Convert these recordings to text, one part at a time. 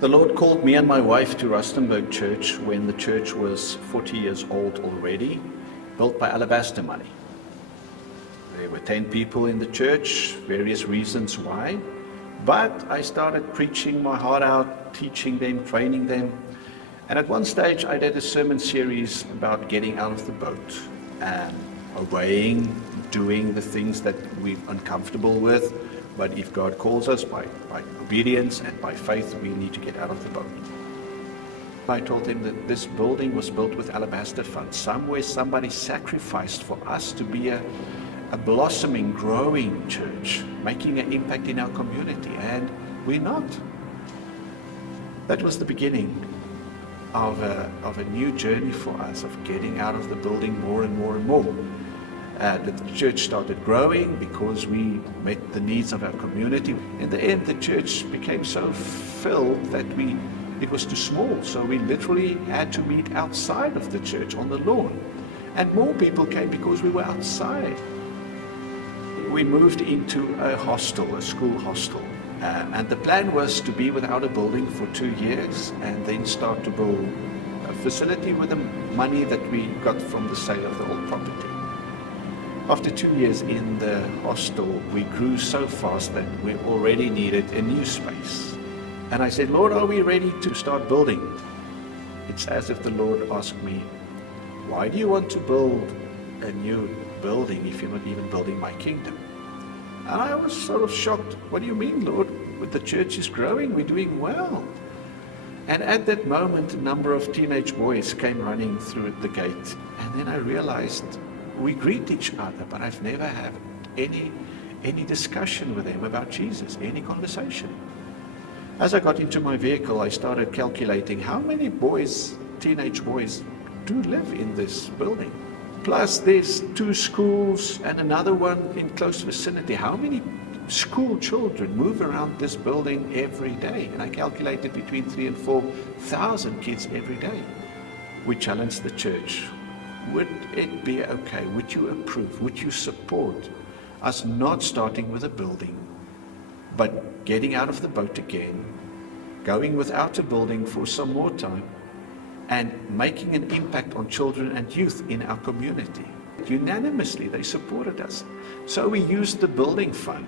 The Lord called me and my wife to Rustenburg Church when the church was 40 years old already, built by Alabaster money. There were 10 people in the church, various reasons why, but I started preaching my heart out, teaching them, training them. And at one stage I did a sermon series about getting out of the boat and obeying, doing the things that we're uncomfortable with. But if God calls us by obedience and by faith, we need to get out of the boat. I told him that this building was built with Alabaster funds. Somewhere somebody sacrificed for us to be a blossoming, growing church, making an impact in our community, and we're not. That was the beginning of a new journey for us, of getting out of the building more and more and more. The church started growing because we met the needs of our community. In the end, the church became so filled that it was too small, so we literally had to meet outside of the church on the lawn. And more people came because we were outside. We moved into a hostel, a school hostel. And the plan was to be without a building for 2 years and then start to build a facility with the money that we got from the sale of the old property. After 2 years in the hostel, we grew so fast that we already needed a new space. And I said, Lord, are we ready to start building? It's as if the Lord asked me, why do you want to build a new building if you're not even building my kingdom? And I was sort of shocked. What do you mean, Lord? The church is growing, we're doing well. And at that moment, a number of teenage boys came running through the gate. And then I realized we greet each other, but I've never had any discussion with them about Jesus, any conversation. As I got into my vehicle, I started calculating how many boys, teenage boys, do live in this building. Plus there's 2 schools and another one in close vicinity. How many school children move around this building every day? And I calculated between 3,000 and 4,000 kids every day. We challenged the church. Would it be okay? Would you approve? Would you support us not starting with a building, but getting out of the boat again, going without a building for some more time, and making an impact on children and youth in our community? Unanimously, they supported us. So we used the building fund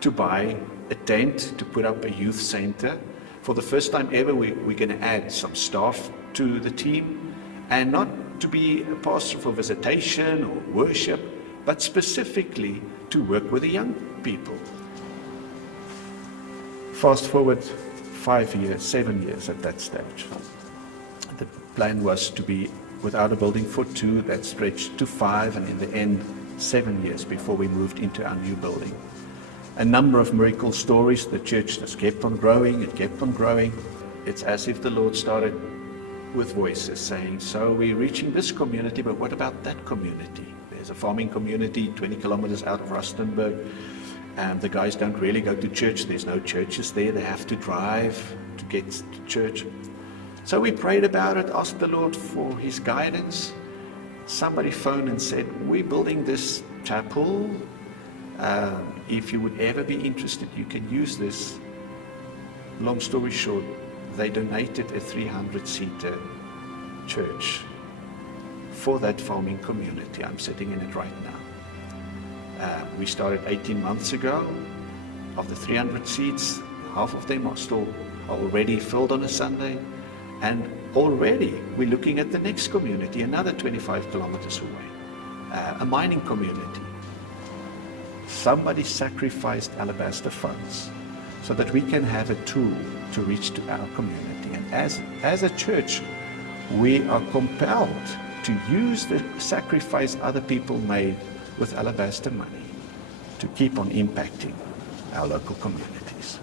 to buy a tent, to put up a youth center. For the first time ever, we're going to add some staff to the team, and not to be a pastor for visitation or worship, but specifically to work with the young people. Fast forward 5 years, 7 years at that stage. The plan was to be without a building for 2, that stretched to 5, and in the end, 7 years before we moved into our new building. A number of miracle stories. The church just kept on growing, it kept on growing. It's as if the Lord started with voices saying, so we're reaching this community, but what about that community? There's a farming community 20 kilometers out of Rustenburg, and the guys don't really go to church. There's no churches there. They have to drive to get to church. So we prayed about it, asked the Lord for his guidance. Somebody phoned and said, we're building this chapel. If you would ever be interested, you can use this. Long story short, they donated a 300-seater church for that farming community. I'm sitting in it right now. We started 18 months ago. Of the 300 seats, half of them are already filled on a Sunday. And already we're looking at the next community, another 25 kilometers away, a mining community. Somebody sacrificed Alabaster funds so that we can have a tool to reach to our community. And as a church, we are compelled to use the sacrifice other people made with Alabaster money to keep on impacting our local communities.